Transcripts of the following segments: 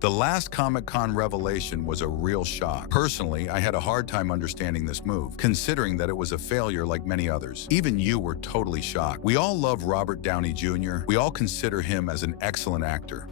The last Comic-Con revelation was a real shock. Personally, I had a hard time understanding this move, considering that it was a failure like many others. Even you were totally shocked. We all love Robert Downey Jr. We all consider him as an excellent actor.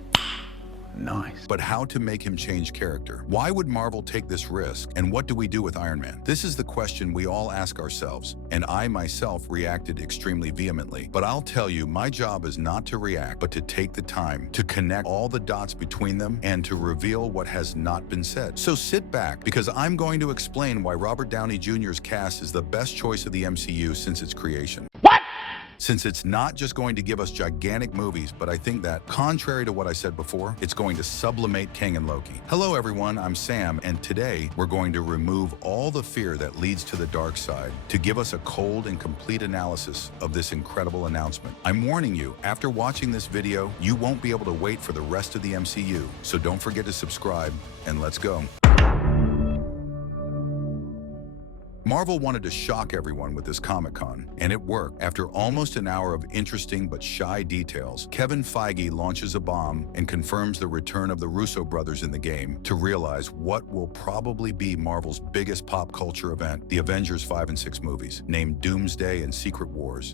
Nice. But how to make him change character? Why would Marvel take this risk? And what do we do with Iron Man? This is the question we all ask ourselves, and I myself reacted extremely vehemently. But I'll tell you, my job is not to react, but to take the time to connect all the dots between them and to reveal what has not been said. So sit back, because I'm going to explain why Robert Downey Jr.'s cast is the best choice of the MCU since its creation. Since it's not just going to give us gigantic movies, but I think that, contrary to what I said before, it's going to sublimate King and Loki. Hello everyone, I'm Sam, and today we're going to remove all the fear that leads to the dark side to give us a cold and complete analysis of this incredible announcement. I'm warning you, after watching this video, you won't be able to wait for the rest of the MCU, so don't forget to subscribe, and let's go. Marvel wanted to shock everyone with this Comic-Con, and it worked. After almost an hour of interesting but shy details, Kevin Feige launches a bomb and confirms the return of the Russo brothers in the game to realize what will probably be Marvel's biggest pop culture event, the Avengers 5 and 6 movies, named Doomsday and Secret Wars.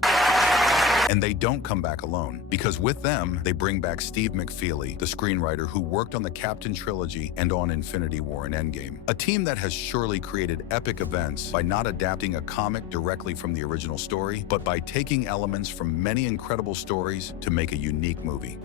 And they don't come back alone, because with them, they bring back Steve McFeely, the screenwriter who worked on the Captain trilogy and on Infinity War and Endgame. A team that has surely created epic events by not adapting a comic directly from the original story, but by taking elements from many incredible stories to make a unique movie.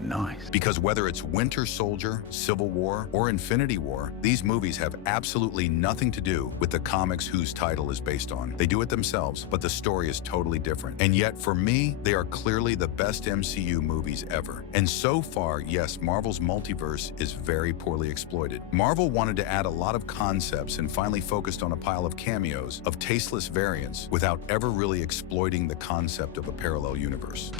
Nice. Because whether it's Winter Soldier, Civil War, or Infinity War, these movies have absolutely nothing to do with the comics whose title is based on. They do it themselves, but the story is totally different. And yet, for me, they are clearly the best MCU movies ever. And so far, yes, Marvel's multiverse is very poorly exploited. Marvel wanted to add a lot of concepts and finally focused on a pile of cameos, of tasteless variants, without ever really exploiting the concept of a parallel universe.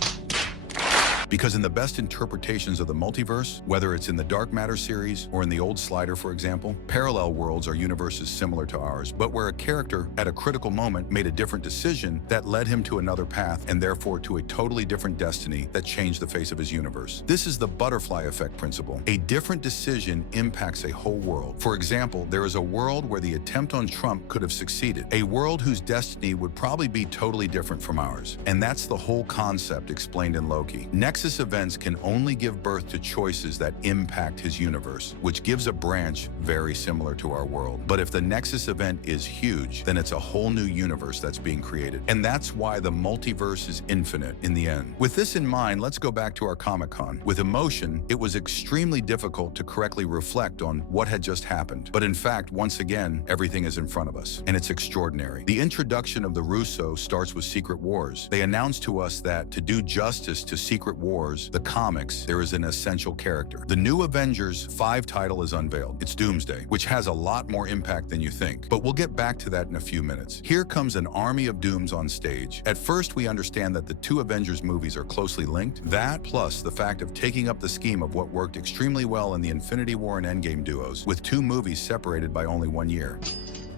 Because in the best interpretations of the multiverse, whether it's in the Dark Matter series or in the old Slider, for example, parallel worlds are universes similar to ours, but where a character at a critical moment made a different decision that led him to another path and therefore to a totally different destiny that changed the face of his universe. This is the butterfly effect principle. A different decision impacts a whole world. For example, there is a world where the attempt on Trump could have succeeded, a world whose destiny would probably be totally different from ours. And that's the whole concept explained in Loki. Nexus events can only give birth to choices that impact his universe, which gives a branch very similar to our world. But if the Nexus event is huge, then it's a whole new universe that's being created. And that's why the multiverse is infinite in the end. With this in mind, let's go back to our Comic-Con. With emotion, it was extremely difficult to correctly reflect on what had just happened. But in fact, once again, everything is in front of us, and it's extraordinary. The introduction of the Russo starts with Secret Wars. They announced to us that to do justice to Secret Wars, the comics, there is an essential character. The new Avengers 5 title is unveiled. It's Doomsday, which has a lot more impact than you think. But we'll get back to that in a few minutes. Here comes an army of Dooms on stage. At first, we understand that the two Avengers movies are closely linked. That, plus the fact of taking up the scheme of what worked extremely well in the Infinity War and Endgame duos, with two movies separated by only 1 year.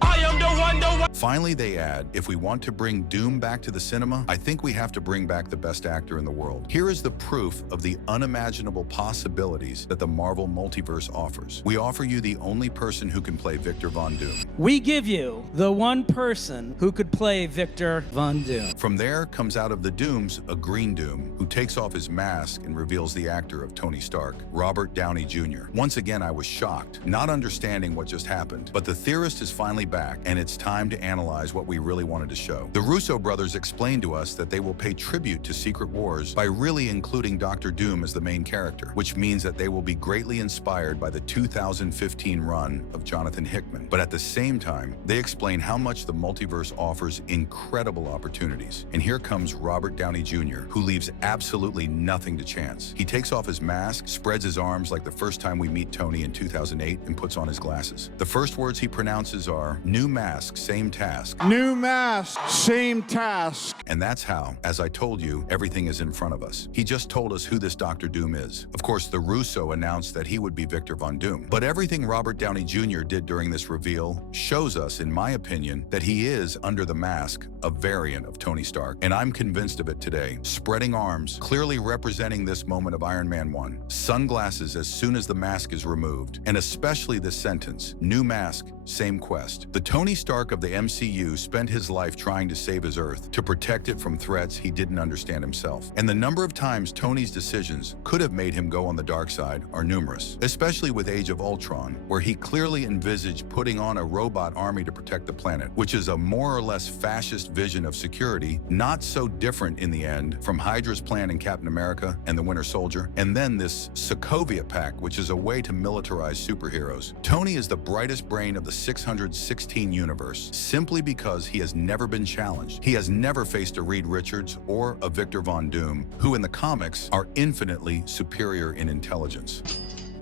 I am the one. Finally, they add, if we want to bring Doom back to the cinema, I think we have to bring back the best actor in the world. Here is the proof of the unimaginable possibilities that the Marvel multiverse offers. We offer you the only person who can play Victor Von Doom. We give you the one person who could play Victor Von Doom. From there comes out of the Dooms a Green Doom, who takes off his mask and reveals the actor of Tony Stark, Robert Downey Jr. Once again, I was shocked, not understanding what just happened. But the theorist is finally back, and it's time to analyze what we really wanted to show. The Russo brothers explained to us that they will pay tribute to Secret Wars by really including Dr. Doom as the main character, which means that they will be greatly inspired by the 2015 run of Jonathan Hickman. But at the same time, they explain how much the multiverse offers incredible opportunities. And here comes Robert Downey Jr., who leaves absolutely nothing to chance. He takes off his mask, spreads his arms like the first time we meet Tony in 2008, and puts on his glasses. The first words he pronounces are, "New mask, same task." New mask, same task. And that's how, as I told you, everything is in front of us. He just told us who this Dr. Doom is. Of course, the Russo announced that he would be Victor Von Doom. But everything Robert Downey Jr. did during this reveal shows us, in my opinion, that he is, under the mask, a variant of Tony Stark. And I'm convinced of it today. Spreading arms, clearly representing this moment of Iron Man 1. Sunglasses as soon as the mask is removed. And especially this sentence, new mask, same quest. The Tony Stark of the MCU spent his life trying to save his Earth, to protect it from threats he didn't understand himself. And the number of times Tony's decisions could have made him go on the dark side are numerous, especially with Age of Ultron, where he clearly envisaged putting on a robot army to protect the planet, which is a more or less fascist vision of security, not so different in the end from Hydra's plan in Captain America and the Winter Soldier, and then this Sokovia Pact, which is a way to militarize superheroes. Tony is the brightest brain of the 616 universe, simply because he has never been challenged. He has never faced a Reed Richards or a Victor Von Doom, who in the comics are infinitely superior in intelligence.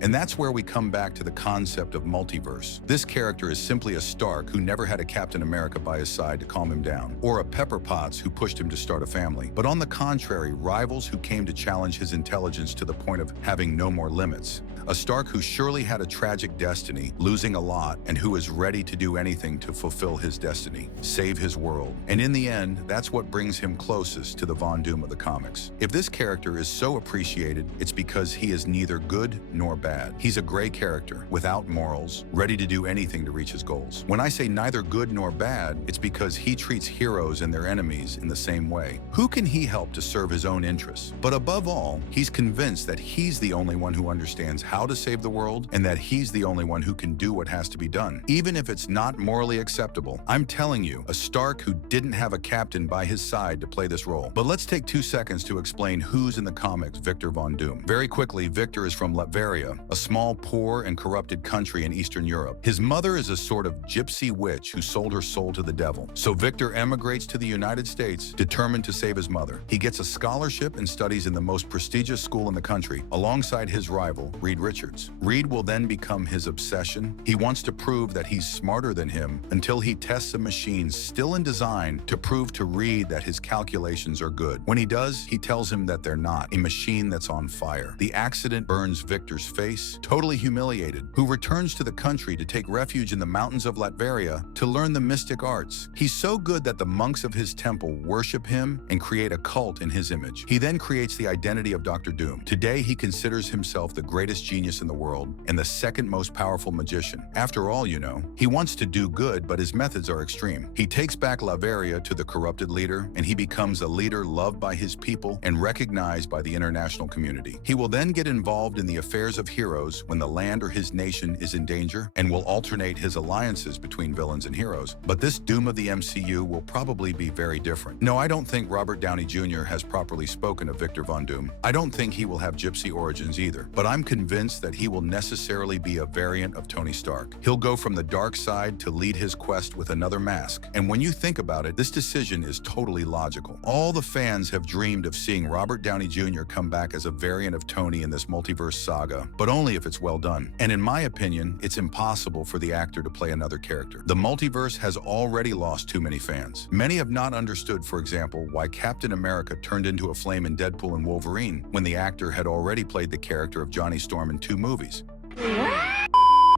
And that's where we come back to the concept of multiverse. This character is simply a Stark who never had a Captain America by his side to calm him down, or a Pepper Potts who pushed him to start a family. But on the contrary, rivals who came to challenge his intelligence to the point of having no more limits. A Stark who surely had a tragic destiny, losing a lot, and who is ready to do anything to fulfill his destiny, save his world. And in the end, that's what brings him closest to the Von Doom of the comics. If this character is so appreciated, it's because he is neither good nor bad. He's a gray character, without morals, ready to do anything to reach his goals. When I say neither good nor bad, it's because he treats heroes and their enemies in the same way. Who can he help to serve his own interests? But above all, he's convinced that he's the only one who understands how to save the world, and that he's the only one who can do what has to be done, even if it's not morally acceptable. I'm telling you, a Stark who didn't have a captain by his side to play this role. But let's take 2 seconds to explain who's in the comics Victor Von Doom. Very quickly, Victor is from Latveria, a small, poor, and corrupted country in Eastern Europe. His mother is a sort of gypsy witch who sold her soul to the devil. So Victor emigrates to the United States, determined to save his mother. He gets a scholarship and studies in the most prestigious school in the country, alongside his rival, Reed Richards. Reed will then become his obsession. He wants to prove that he's smarter than him until he tests a machine still in design to prove to Reed that his calculations are good. When he does, he tells him that they're not, a machine that's on fire. The accident burns Victor's face, totally humiliated, who returns to the country to take refuge in the mountains of Latveria to learn the mystic arts. He's so good that the monks of his temple worship him and create a cult in his image. He then creates the identity of Dr. Doom. Today, he considers himself the greatest genius in the world and the second most powerful magician. After all, you know, he wants to do good, but his methods are extreme. He takes back Latveria to the corrupted leader, and he becomes a leader loved by his people and recognized by the international community. He will then get involved in the affairs of heroes when the land or his nation is in danger, and will alternate his alliances between villains and heroes. But this Doom of the MCU will probably be very different. No, I don't think Robert Downey Jr. has properly spoken of Victor Von Doom. I don't think he will have gypsy origins either, but I'm convinced that he will necessarily be a variant of Tony Stark. He'll go from the dark side to lead his quest with another mask. And when you think about it, this decision is totally logical. All the fans have dreamed of seeing Robert Downey Jr. come back as a variant of Tony in this multiverse saga, but only if it's well done. And in my opinion, it's impossible for the actor to play another character. The multiverse has already lost too many fans. Many have not understood, for example, why Captain America turned into a flame in Deadpool and Wolverine when the actor had already played the character of Johnny Storm in 2 movies.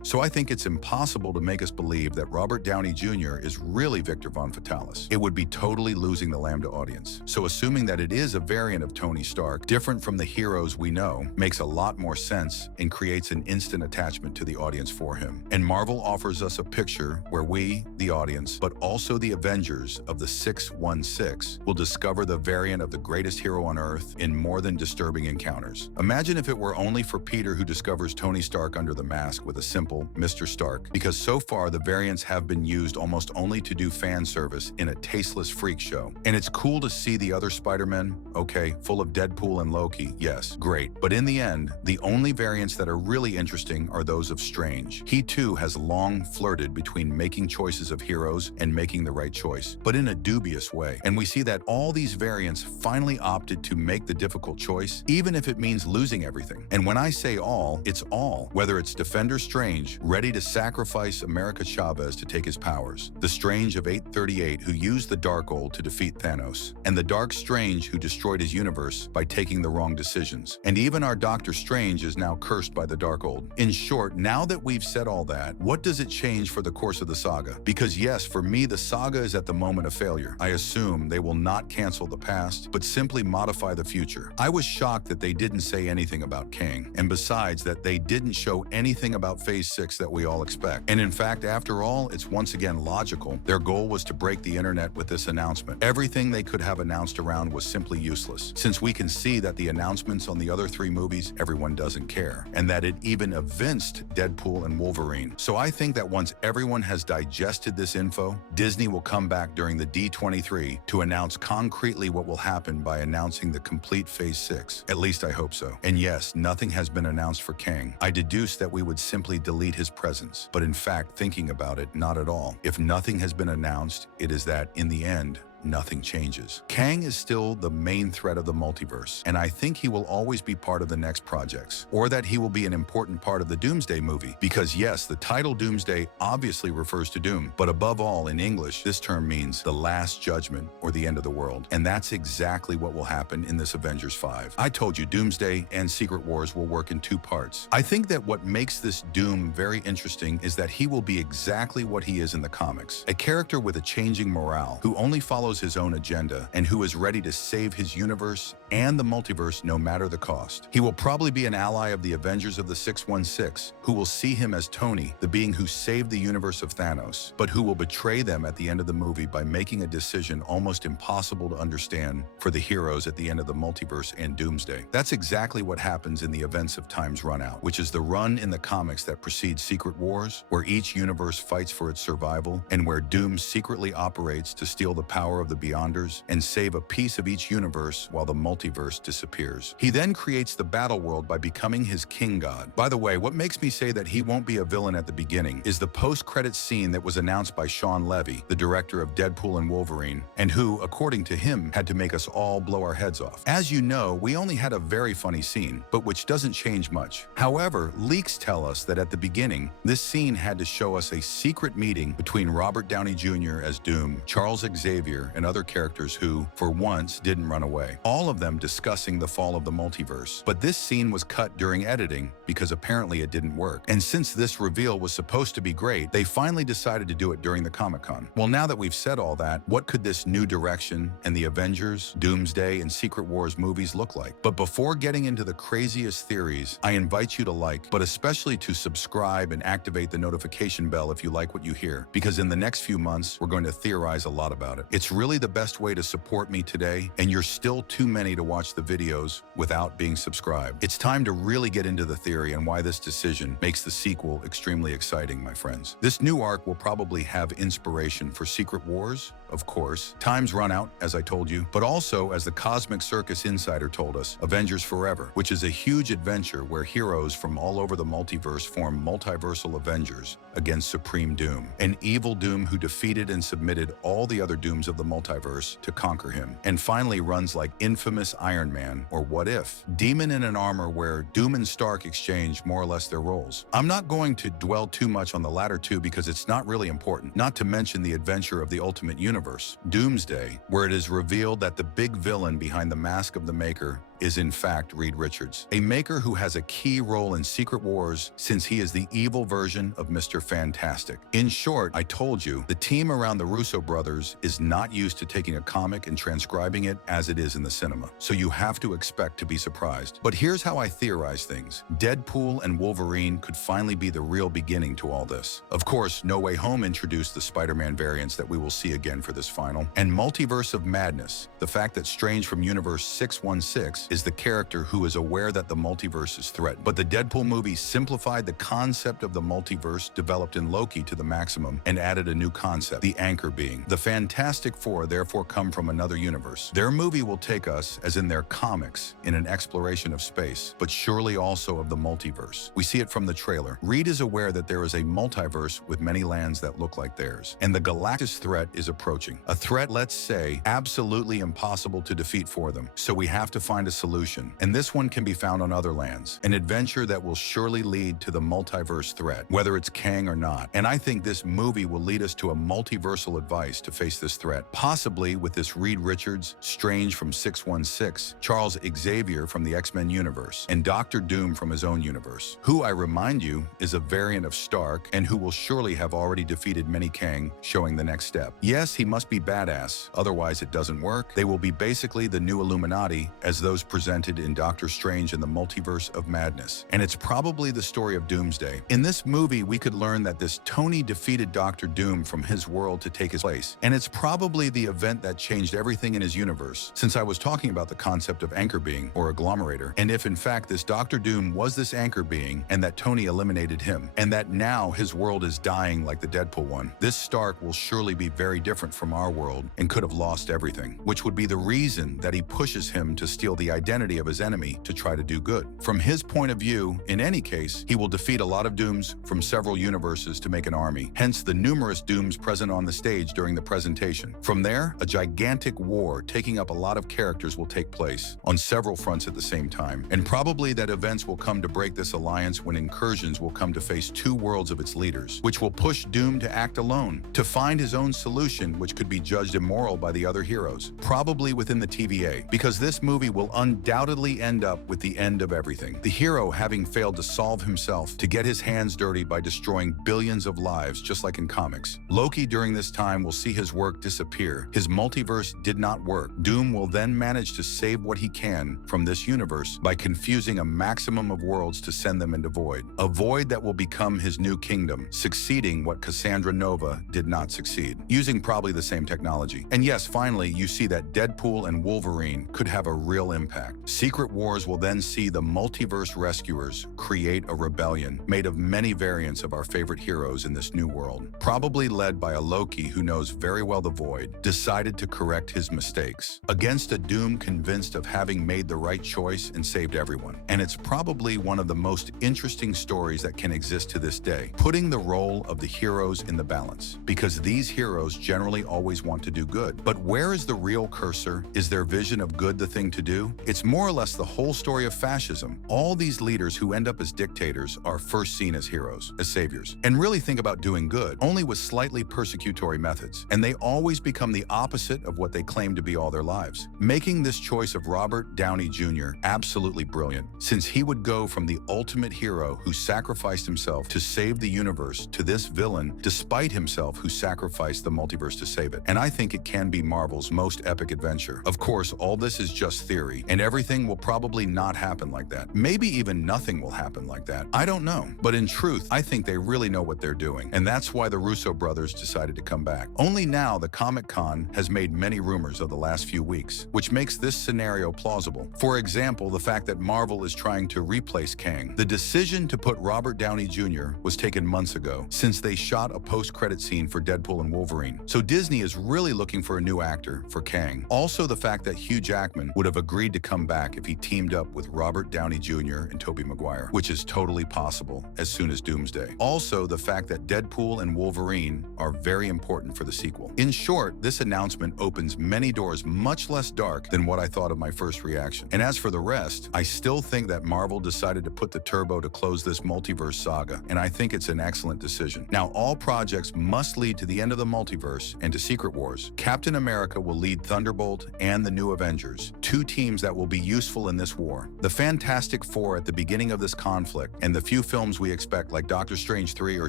So I think it's impossible to make us believe that Robert Downey Jr. is really Victor Von Fatalis. It would be totally losing the Lambda audience. So assuming that it is a variant of Tony Stark, different from the heroes we know, makes a lot more sense and creates an instant attachment to the audience for him. And Marvel offers us a picture where we, the audience, but also the Avengers of the 616, will discover the variant of the greatest hero on Earth in more than disturbing encounters. Imagine if it were only for Peter who discovers Tony Stark under the mask with a simple Mr. Stark, because so far the variants have been used almost only to do fan service in a tasteless freak show. And it's cool to see the other Spider-Men, okay, full of Deadpool and Loki, yes, great. But in the end, the only variants that are really interesting are those of Strange. He too has long flirted between making choices of heroes and making the right choice, but in a dubious way. And we see that all these variants finally opted to make the difficult choice, even if it means losing everything. And when I say all, it's all, whether it's Defender Strange Strange, ready to sacrifice America Chavez to take his powers. The Strange of 838 who used the Darkhold to defeat Thanos. And the Dark Strange who destroyed his universe by taking the wrong decisions. And even our Doctor Strange is now cursed by the Darkhold. In short, now that we've said all that, what does it change for the course of the saga? Because yes, for me, the saga is at the moment of failure. I assume they will not cancel the past, but simply modify the future. I was shocked that they didn't say anything about Kang, and besides that they didn't show anything about Phase 6 that we all expect. And in fact, after all, it's once again logical. Their goal was to break the internet with this announcement. Everything they could have announced around was simply useless, since we can see that the announcements on the other 3 movies, everyone doesn't care, and that it even evinced Deadpool and Wolverine. So I think that once everyone has digested this info, Disney will come back during the D23 to announce concretely what will happen by announcing the complete Phase 6. At least I hope so. And yes, nothing has been announced for Kang. I deduced that we would simply delete his presence, but in fact, thinking about it, not at all. If nothing has been announced, it is that, in the end, nothing changes. Kang is still the main threat of the multiverse, and I think he will always be part of the next projects, or that he will be an important part of the Doomsday movie, because yes, the title Doomsday obviously refers to Doom, but above all, in English, this term means the last judgment or the end of the world, and that's exactly what will happen in this Avengers 5. I told you Doomsday and Secret Wars will work in 2 parts. I think that what makes this Doom very interesting is that he will be exactly what he is in the comics, a character with a changing morale, who only follows his own agenda and who is ready to save his universe and the multiverse no matter the cost. He will probably be an ally of the Avengers of the 616, who will see him as Tony, the being who saved the universe of Thanos, but who will betray them at the end of the movie by making a decision almost impossible to understand for the heroes at the end of the multiverse and Doomsday. That's exactly what happens in the events of Time's Run Out, which is the run in the comics that precedes Secret Wars, where each universe fights for its survival and where Doom secretly operates to steal the power of the Beyonders and save a piece of each universe while the multiverse disappears. He then creates the battle world by becoming his king god. By the way, what makes me say that he won't be a villain at the beginning is the post-credits scene that was announced by Sean Levy, the director of Deadpool and Wolverine, and who, according to him, had to make us all blow our heads off. As you know, we only had a very funny scene, but which doesn't change much. However, leaks tell us that at the beginning, this scene had to show us a secret meeting between Robert Downey Jr. as Doom, Charles Xavier, and other characters who, for once, didn't run away. All of them discussing the fall of the multiverse. But this scene was cut during editing because apparently it didn't work. And since this reveal was supposed to be great, they finally decided to do it during the Comic-Con. Well, now that we've said all that, what could this new direction and the Avengers, Doomsday, and Secret Wars movies look like? But before getting into the craziest theories, I invite you to like, but especially to subscribe and activate the notification bell if you like what you hear, because in the next few months, we're going to theorize a lot about it. It's really the best way to support me today, and you're still too many to watch the videos without being subscribed. It's time to really get into the theory and why this decision makes the sequel extremely exciting, my friends. This new arc will probably have inspiration for Secret Wars, of course, Time's Run Out, as I told you, but also, as the Cosmic Circus Insider told us, Avengers Forever, which is a huge adventure where heroes from all over the multiverse form multiversal Avengers against Supreme Doom, an evil Doom who defeated and submitted all the other Dooms of the multiverse to conquer him, and finally runs like infamous Iron Man, or What If, demon in an armor where Doom and Stark exchange more or less their roles. I'm not going to dwell too much on the latter two because it's not really important, not to mention the adventure of the Ultimate Universe, Doomsday, where it is revealed that the big villain behind the mask of the Maker is in fact Reed Richards, a Maker who has a key role in Secret Wars since he is the evil version of Mr. Fantastic. In short, I told you, the team around the Russo brothers is not used to taking a comic and transcribing it as it is in the cinema, so you have to expect to be surprised. But here's how I theorize things. Deadpool and Wolverine could finally be the real beginning to all this. Of course, No Way Home introduced the Spider-Man variants that we will see again for this final. And Multiverse of Madness, the fact that Strange from Universe 616 is the character who is aware that the multiverse is threatened. But the Deadpool movie simplified the concept of the multiverse developed in Loki to the maximum and added a new concept, the anchor being. The Fantastic Four therefore come from another universe. Their movie will take us, as in their comics, in an exploration of space, but surely also of the multiverse. We see it from the trailer. Reed is aware that there is a multiverse with many lands that look like theirs, and the Galactus threat is approaching. A threat, let's say, absolutely impossible to defeat for them. So we have to find a solution, and this one can be found on other lands. An adventure that will surely lead to the multiverse threat, whether it's Kang or not. And I think this movie will lead us to a multiversal advice to face this threat, possibly with this Reed Richards, Strange from 616, Charles Xavier from the X-Men universe, and Doctor Doom from his own universe, who I remind you is a variant of Stark and who will surely have already defeated many Kang, showing the next step. Yes, he must be badass, otherwise it doesn't work. They will be basically the new Illuminati as those presented in Doctor Strange and the Multiverse of Madness. And it's probably the story of Doomsday. In this movie, we could learn that this Tony defeated Doctor Doom from his world to take his place. And it's probably the event that changed everything in his universe, since I was talking about the concept of anchor being or agglomerator. And if in fact this Doctor Doom was this anchor being and that Tony eliminated him, and that now his world is dying like the Deadpool one, this Stark will surely be very different from our world and could have lost everything, which would be the reason that he pushes him to steal the identity of his enemy to try to do good. From his point of view, in any case, he will defeat a lot of Dooms from several universes to make an army, hence the numerous Dooms present on the stage during the presentation. From there, a gigantic war taking up a lot of characters will take place on several fronts at the same time, and probably that events will come to break this alliance when Incursions will come to face two worlds of its leaders, which will push Doom to act alone, to find his own solution, which could be judged immoral by the other heroes, probably within the TVA, because this movie will undoubtedly end up with the end of everything. The hero having failed to solve himself to get his hands dirty by destroying billions of lives, just like in comics. Loki during this time will see his work disappear. His multiverse did not work. Doom will then manage to save what he can from this universe by confusing a maximum of worlds to send them into void. A void that will become his new kingdom, succeeding what Cassandra Nova did not succeed, using probably the same technology. And yes, finally, you see that Deadpool and Wolverine could have a real impact. Secret Wars will then see the multiverse rescuers create a rebellion made of many variants of our favorite heroes in this new world, probably led by a Loki who knows very well the void, decided to correct his mistakes against a Doom convinced of having made the right choice and saved everyone. And it's probably one of the most interesting stories that can exist to this day, putting the role of the heroes in the balance, because these heroes generally always want to do good. But where is the real cursor? Is their vision of good the thing to do? It's more or less the whole story of fascism. All these leaders who end up as dictators are first seen as heroes, as saviors, and really think about doing good, only with slightly persecutory methods. And they always become the opposite of what they claim to be all their lives, making this choice of Robert Downey Jr. absolutely brilliant, since he would go from the ultimate hero who sacrificed himself to save the universe to this villain despite himself who sacrificed the multiverse to save it. And I think it can be Marvel's most epic adventure. Of course, all this is just theory, and everything will probably not happen like that. Maybe even nothing will happen like that. I don't know. But in truth, I think they really know what they're doing, and that's why the Russo brothers decided to come back. Only now the Comic-Con has made many rumors of the last few weeks, which makes this scenario plausible. For example, the fact that Marvel is trying to replace Kang. The decision to put Robert Downey Jr. was taken months ago, since they shot a post-credit scene for Deadpool and Wolverine. So Disney is really looking for a new actor for Kang. Also, the fact that Hugh Jackman would have agreed to come back if he teamed up with Robert Downey Jr. and Tobey Maguire, which is totally possible as soon as Doomsday. Also, the fact that Deadpool and Wolverine are very important for the sequel. In short, this announcement opens many doors much less dark than what I thought of my first reaction. And as for the rest, I still think that Marvel decided to put the turbo to close this multiverse saga, and I think it's an excellent decision. Now, all projects must lead to the end of the multiverse and to Secret Wars. Captain America will lead Thunderbolt and the New Avengers, two teams that will be useful in this war. The Fantastic Four at the beginning of this conflict, and the few films we expect like Doctor Strange 3 or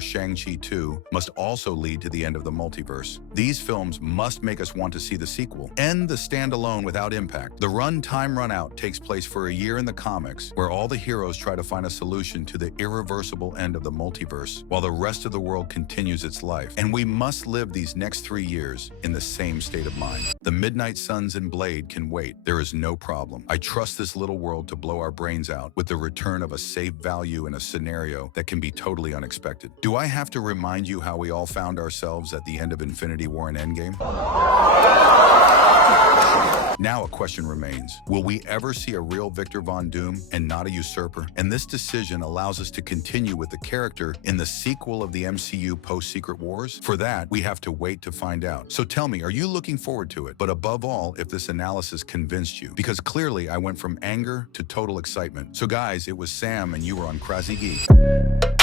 Shang-Chi 2 must also lead to the end of the multiverse. These films must make us want to see the sequel. End the standalone without impact. The run out takes place for a year in the comics, where all the heroes try to find a solution to the irreversible end of the multiverse, while the rest of the world continues its life. And we must live these next 3 years in the same state of mind. The Midnight Suns and Blade can wait. There is no problem. I trust this little world to blow our brains out with the return of a safe value in a scenario that can be totally unexpected. Do I have to remind you how we all found ourselves at the end of Infinity War and Endgame? Now a question remains. Will we ever see a real Victor Von Doom and not a usurper? And this decision allows us to continue with the character in the sequel of the MCU post-Secret Wars? For that, we have to wait to find out. So tell me, are you looking forward to it? But above all, if this analysis convinced you, because clearly I went from anger to total excitement. So guys, it was Sam and you were on KraziGeek.